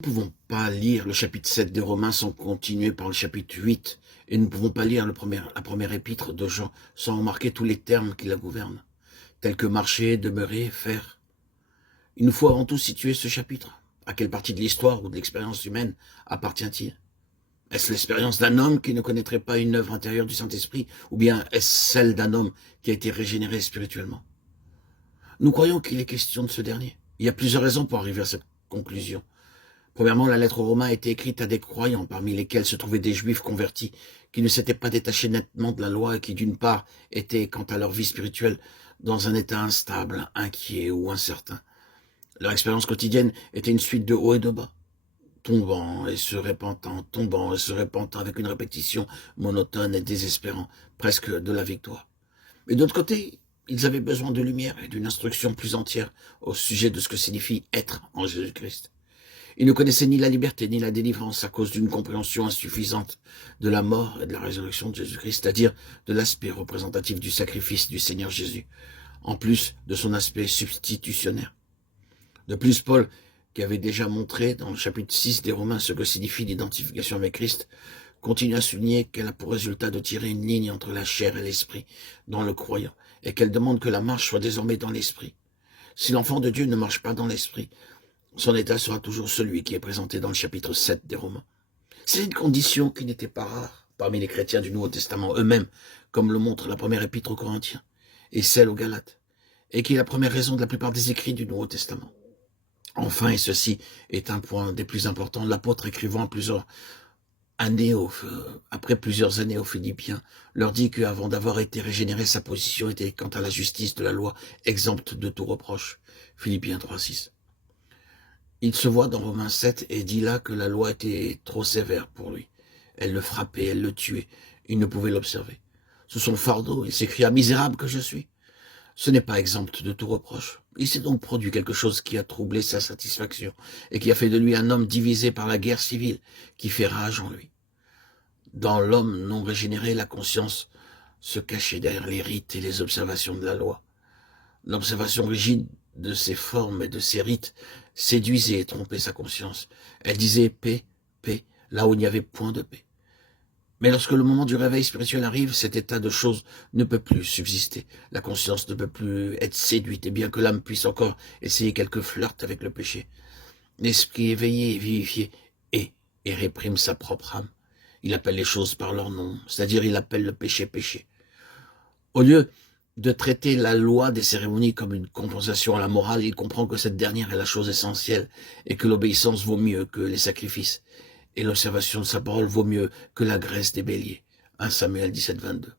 Nous ne pouvons pas lire le chapitre 7 des Romains sans continuer par le chapitre 8, et nous ne pouvons pas lire la première épître de Jean sans remarquer tous les termes qui la gouvernent, tels que marcher, demeurer, faire. Il nous faut avant tout situer ce chapitre. À quelle partie de l'histoire ou de l'expérience humaine appartient-il? Est-ce l'expérience d'un homme qui ne connaîtrait pas une œuvre intérieure du Saint-Esprit, ou bien est-ce celle d'un homme qui a été régénéré spirituellement? Nous croyons qu'il est question de ce dernier. Il y a plusieurs raisons pour arriver à cette conclusion. Premièrement, la lettre aux Romains a été écrite à des croyants, parmi lesquels se trouvaient des Juifs convertis, qui ne s'étaient pas détachés nettement de la loi et qui, d'une part, étaient, quant à leur vie spirituelle, dans un état instable, inquiet ou incertain. Leur expérience quotidienne était une suite de hauts et de bas, tombant et se repentant avec une répétition monotone et désespérante, presque de la victoire. Mais d'autre côté, ils avaient besoin de lumière et d'une instruction plus entière au sujet de ce que signifie être en Jésus-Christ. Ils ne connaissaient ni la liberté ni la délivrance à cause d'une compréhension insuffisante de la mort et de la résurrection de Jésus-Christ, c'est-à-dire de l'aspect représentatif du sacrifice du Seigneur Jésus, en plus de son aspect substitutionnaire. De plus, Paul, qui avait déjà montré dans le chapitre 6 des Romains ce que signifie l'identification avec Christ, continue à souligner qu'elle a pour résultat de tirer une ligne entre la chair et l'esprit dans le croyant, et qu'elle demande que la marche soit désormais dans l'esprit. Si l'enfant de Dieu ne marche pas dans l'esprit, son état sera toujours celui qui est présenté dans le chapitre 7 des Romains. C'est une condition qui n'était pas rare parmi les chrétiens du Nouveau Testament eux-mêmes, comme le montre la première épître aux Corinthiens et celle aux Galates, et qui est la première raison de la plupart des écrits du Nouveau Testament. Enfin, et ceci est un point des plus importants, l'apôtre écrivant après plusieurs années aux Philippiens, leur dit qu'avant d'avoir été régénéré, sa position était, quant à la justice de la loi, exempte de tout reproche. Philippiens 3,6. Il se voit dans Romains 7 et dit là que la loi était trop sévère pour lui. Elle le frappait, elle le tuait. Il ne pouvait l'observer. Sous son fardeau, il s'écria « Misérable que je suis ». Ce n'est pas exempt de tout reproche. Il s'est donc produit quelque chose qui a troublé sa satisfaction et qui a fait de lui un homme divisé par la guerre civile qui fait rage en lui. Dans l'homme non régénéré, la conscience se cachait derrière les rites et les observations de la loi. L'observation rigide de ses formes et de ses rites séduisait et trompait sa conscience. Elle disait paix, paix, là où il n'y avait point de paix. Mais lorsque le moment du réveil spirituel arrive, cet état de choses ne peut plus subsister. La conscience ne peut plus être séduite, et bien que l'âme puisse encore essayer quelques flirts avec le péché. L'esprit éveillé et vivifié et réprime sa propre âme. Il appelle les choses par leur nom, c'est-à-dire il appelle le péché péché. Au lieu de traiter la loi des cérémonies comme une compensation à la morale, il comprend que cette dernière est la chose essentielle et que l'obéissance vaut mieux que les sacrifices et l'observation de sa parole vaut mieux que la graisse des béliers. 1 Samuel 17, 22.